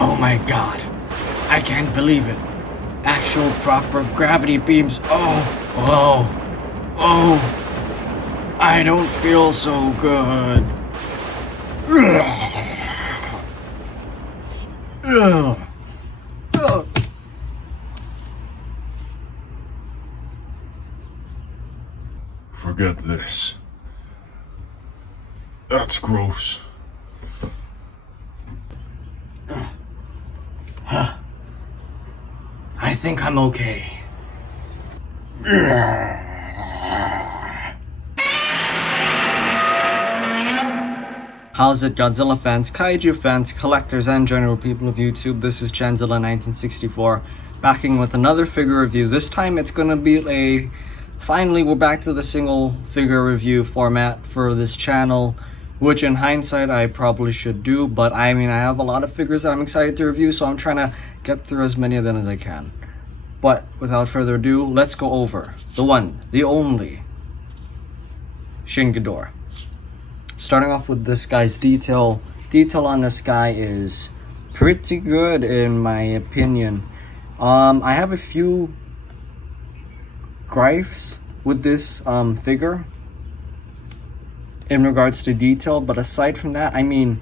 Oh my god. I can't believe it. Actual proper gravity beams. Oh. I don't feel so good. Forget this. That's gross. I think I'm okay. How's it, Godzilla fans, kaiju fans, collectors, and general people of YouTube? This is Chanzilla1964, backing with another figure review. This time it's gonna be finally we're back to the single figure review format for this channel, which in hindsight I probably should do, but I mean I have a lot of figures that I'm excited to review, so I'm trying to get through as many of them as I can. But without further ado, let's go over the one, the only Shin Ghidorah. Starting off with this guy's detail on this guy is pretty good in my opinion. I have a few gripes with this figure in regards to detail, but aside from that, I mean,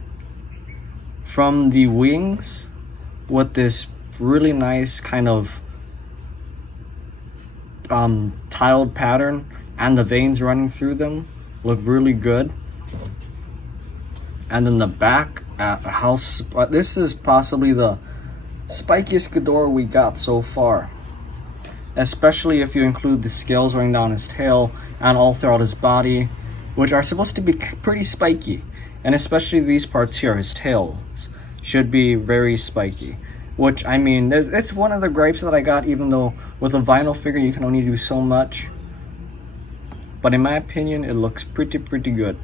from the wings with this really nice kind of tiled pattern and the veins running through them look really good. And then the back, this is possibly the spikiest Ghidorah we got so far, especially if you include the scales running down his tail and all throughout his body, which are supposed to be pretty spiky, and especially these parts here, his tails should be very spiky, which I mean it's one of the gripes that I got, even though with a vinyl figure you can only do so much, but in my opinion it looks pretty good.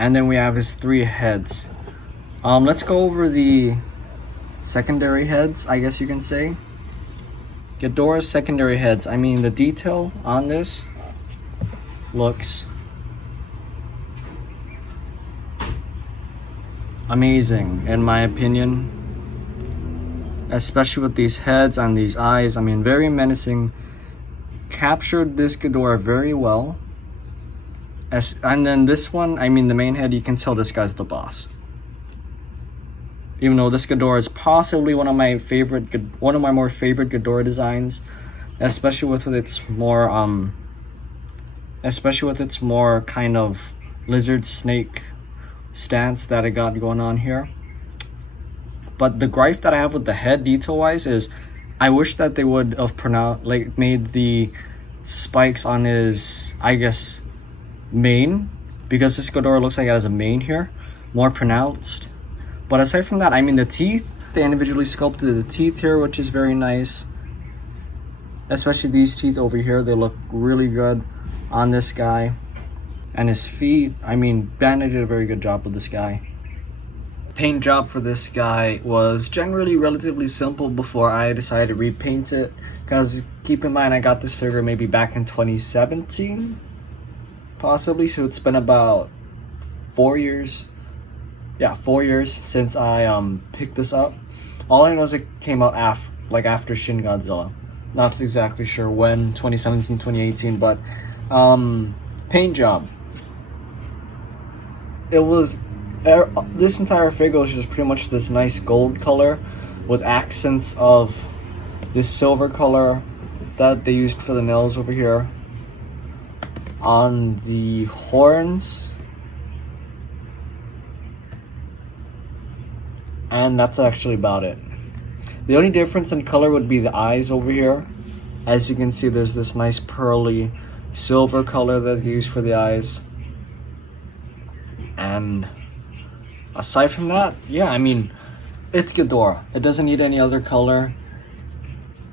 And then we have his 3 heads. Let's go over the secondary heads, I guess you can say. Ghidorah's secondary heads. I mean, the detail on this looks amazing in my opinion. Especially with these heads and these eyes. I mean, very menacing. Captured this Ghidorah very well. And then this one, I mean the main head, you can tell this guy's the boss. Even though this Ghidorah is possibly one of my more favorite Ghidorah designs, especially with its more kind of lizard snake stance that I got going on here. But the gripe that I have with the head detail wise is I wish that they would have made the spikes on his, I guess, mane, because this Ghidorah looks like it has a mane here, more pronounced. But aside from that, I mean the teeth, they individually sculpted the teeth here, which is very nice. Especially these teeth over here, they look really good on this guy. And his feet, I mean Bandai did a very good job with this guy. Paint job for this guy was generally relatively simple before I decided to repaint it, because keep in mind I got this figure maybe back in 2017 possibly, so it's been about 4 years. Yeah, 4 years since I picked this up. All I know is it came out after Shin Godzilla. Not exactly sure when, 2017, 2018, but paint job. It was this entire figure was just pretty much this nice gold color with accents of this silver color that they used for the nails over here. On the horns, and that's actually about it. The only difference in color would be the eyes over here. As you can see, there's this nice pearly silver color that they use for the eyes. And aside from that, yeah, I mean, it's Ghidorah. It doesn't need any other color.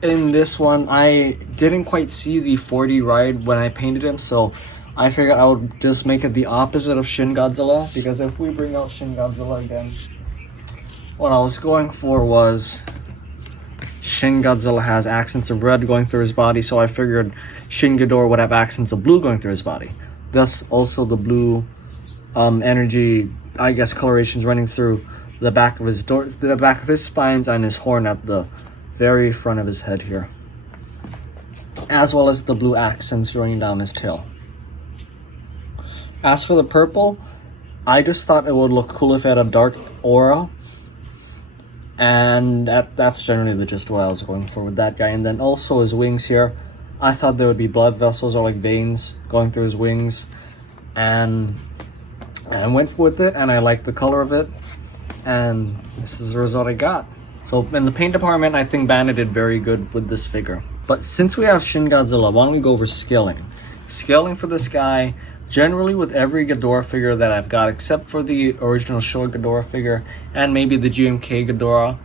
In this one, I didn't quite see the 4D ride when I painted him, so I figured I would just make it the opposite of Shin Godzilla, because if we bring out Shin Godzilla again, what I was going for was Shin Godzilla has accents of red going through his body, so I figured Shin Ghidorah would have accents of blue going through his body. Thus, also the blue energy, I guess, colorations running through the back of his spines and his horn at the very front of his head here, as well as the blue accents running down his tail. As for the purple, I just thought it would look cool if it had a dark aura, and that's generally the gist of what I was going for with that guy. And then also his wings here, I thought there would be blood vessels or like veins going through his wings, and I went with it, and I liked the color of it, and this is the result I got. So in the paint department, I think Bandai did very good with this figure. But since we have Shin Godzilla, why don't we go over scaling? Scaling for this guy, generally with every Ghidorah figure that I've got, except for the original Showa Ghidorah figure and maybe the GMK Ghidorah,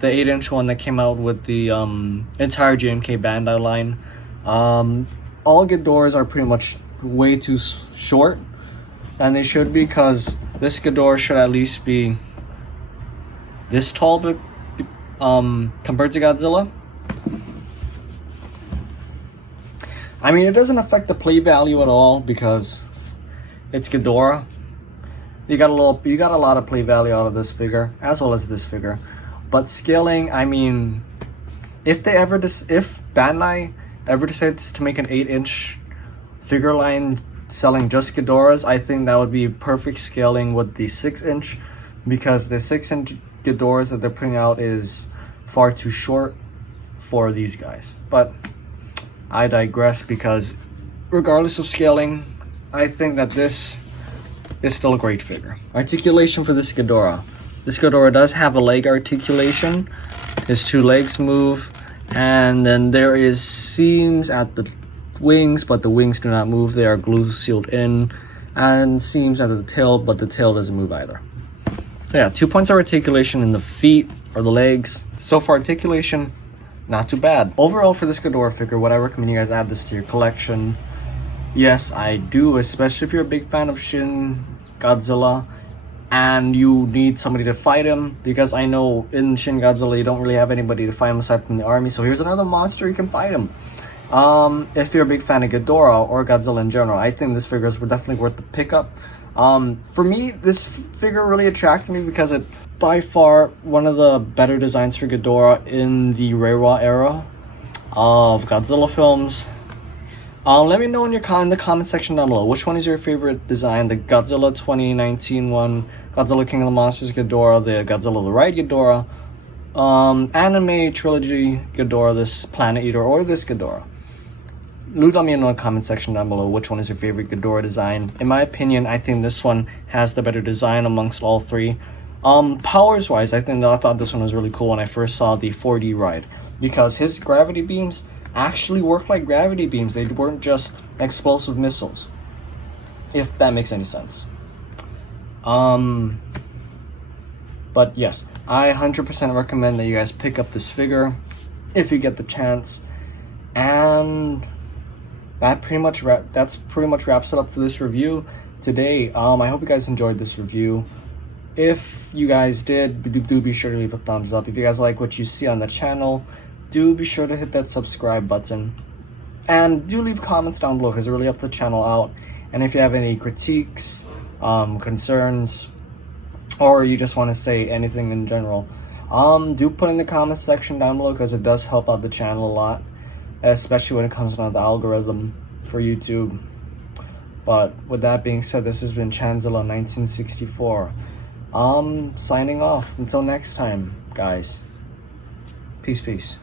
the 8-inch one that came out with the entire GMK Bandai line. All Ghidorahs are pretty much way too short, and they should be, because this Ghidorah should at least be this tall, but compared to Godzilla. I mean, it doesn't affect the play value at all because it's Ghidorah. You got a lot of play value out of this figure as well as this figure. But scaling, I mean, if Bandai ever decides to make an 8-inch figure line selling just Ghidorahs, I think that would be perfect scaling with the 6-inch, because the 6-inch Ghidorahs that they're putting out is far too short for these guys. But I digress, because regardless of scaling, I think that this is still a great figure. Articulation for this Ghidorah. This Ghidorah does have a leg articulation. His 2 legs move, and then there is seams at the wings, but the wings do not move. They are glue sealed in, and seams at the tail, but the tail doesn't move either. So yeah, 2 points of articulation in the feet or the legs. So for articulation, not too bad. Overall, for this Ghidorah figure, would I recommend you guys add this to your collection? Yes, I do, especially if you're a big fan of Shin Godzilla and you need somebody to fight him, because I know in Shin Godzilla you don't really have anybody to fight him aside from the army, so here's another monster you can fight him. If you're a big fan of Ghidorah or Godzilla in general, I think this figure is definitely worth the pickup. For me, this figure really attracted me because it by far one of the better designs for Ghidorah in the Reiwa era of Godzilla films. Let me know in the comment section down below, which one is your favorite design? The Godzilla 2019 one, Godzilla King of the Monsters Ghidorah, the Godzilla the Ride Ghidorah, anime trilogy Ghidorah, this Planet Eater, or this Ghidorah. Let me know in the comment section down below which one is your favorite Ghidorah design. In my opinion, I think this one has the better design amongst all 3. Powers wise, I thought this one was really cool when I first saw the 4D ride, because his gravity beams actually work like gravity beams. They weren't just explosive missiles, if that makes any sense. But yes, I 100% recommend that you guys pick up this figure if you get the chance. And that's pretty much wraps it up for this review today. I hope you guys enjoyed this review. If you guys did, do be sure to leave a thumbs up. If you guys like what you see on the channel, do be sure to hit that subscribe button. And do leave comments down below, because it really helps the channel out. And if you have any critiques, concerns, or you just want to say anything in general, do put in the comment section down below, because it does help out the channel a lot, especially when it comes to the algorithm for YouTube. But with that being said, this has been Chanzilla 1964. Signing off. Until next time, guys. Peace.